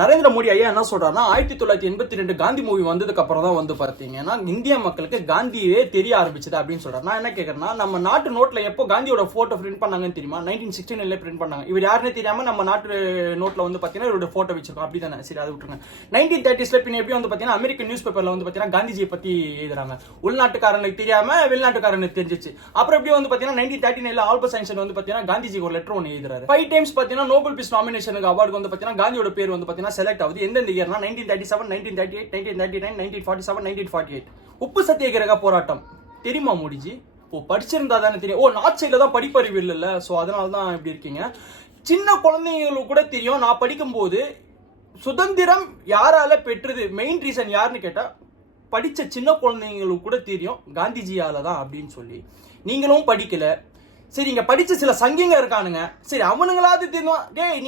நரேந்திர மோடி ஐயா என்ன சொல்றாருன்னா 1982 காந்தி மூவி வந்ததுக்கு அப்புறம் தான் வந்து பாத்தீங்கன்னா இந்திய மக்களுக்கு காந்தியே தெரிய ஆரம்பிச்சது அப்படின்னு சொல்றாரு. நான் என்ன கேக்குறேன்னா, நம்ம நாட்டு நோட்ல எப்போ காந்தியோட போட்டோ பிரிண்ட் பண்ணாங்கன்னு தெரியுமா? 1969 பிரிண்ட் பண்ணாங்க. இவர் யாருன்னு தெரியாம நம்ம நாட்டு நோட்ல வந்து பாத்தீங்கன்னா இவரோட போட்டோ வச்சிருக்கோம். அப்படிதானே? சரி, அதை விட்டுருங்க. 1930s பின் எப்படி வந்து பாத்தீங்கன்னா அமெரிக்கன் நியூஸ் பேப்பர்ல வந்து பாத்தீங்கன்னா காந்திஜியை பத்தி எழுதுறாங்க. உள்நாட்டுக்காரனுக்கு தெரியாம வெளிநாட்டுக்காரனுக்கு தெரிஞ்சிச்சு. அப்புறம் எப்படி வந்து பாத்தீங்கன்னா 1939 ஆல்பர்ட் ஐன்ஸ்டைன் வந்து பாத்தீங்கன்னா காந்திஜிக்கு ஒரு லெட்டர் ஒன்று எழுதுறாரு. 5 டைம்ஸ் பாத்தீங்கன்னா நோபல் பீஸ் நாமினேஷனுக்கு அவார்டு வந்து பாத்தீங்கன்னா காந்தியோட பேர் வந்து பாத்தீங்கன்னா செலக்ட் ஆகுது. எந்தெந்த இயர்னா 1937, 1938, 1939, 1947, 1948. உப்பு சத்தியாகிரக போராட்டம் தெரியுமா மோடிஜி? படிச்சிருந்தா தானே தெரியும். நார்த் சைட்ல தான் படிப்பறிவு இல்ல, சோ அதனால தான் இப்படி இருக்கீங்க. சின்ன குழந்தைங்களுக்கு கூட தெரியும். நான் படிக்கும்போது சுதந்திரம் யாரால பெற்றது, மெயின் ரீசன் யாருன்னு கேட்டா படிச்ச சின்ன குழந்தைங்களுக்கு கூட தெரியும் காந்திஜியால தான் அப்படின்னு சொல்லி. நீங்களும் படிக்கல. சரி, இங்க படிச்ச சில சங்கிங்க இருக்கானுங்க, சரி அவனுங்களாவது தெரியும். டேய்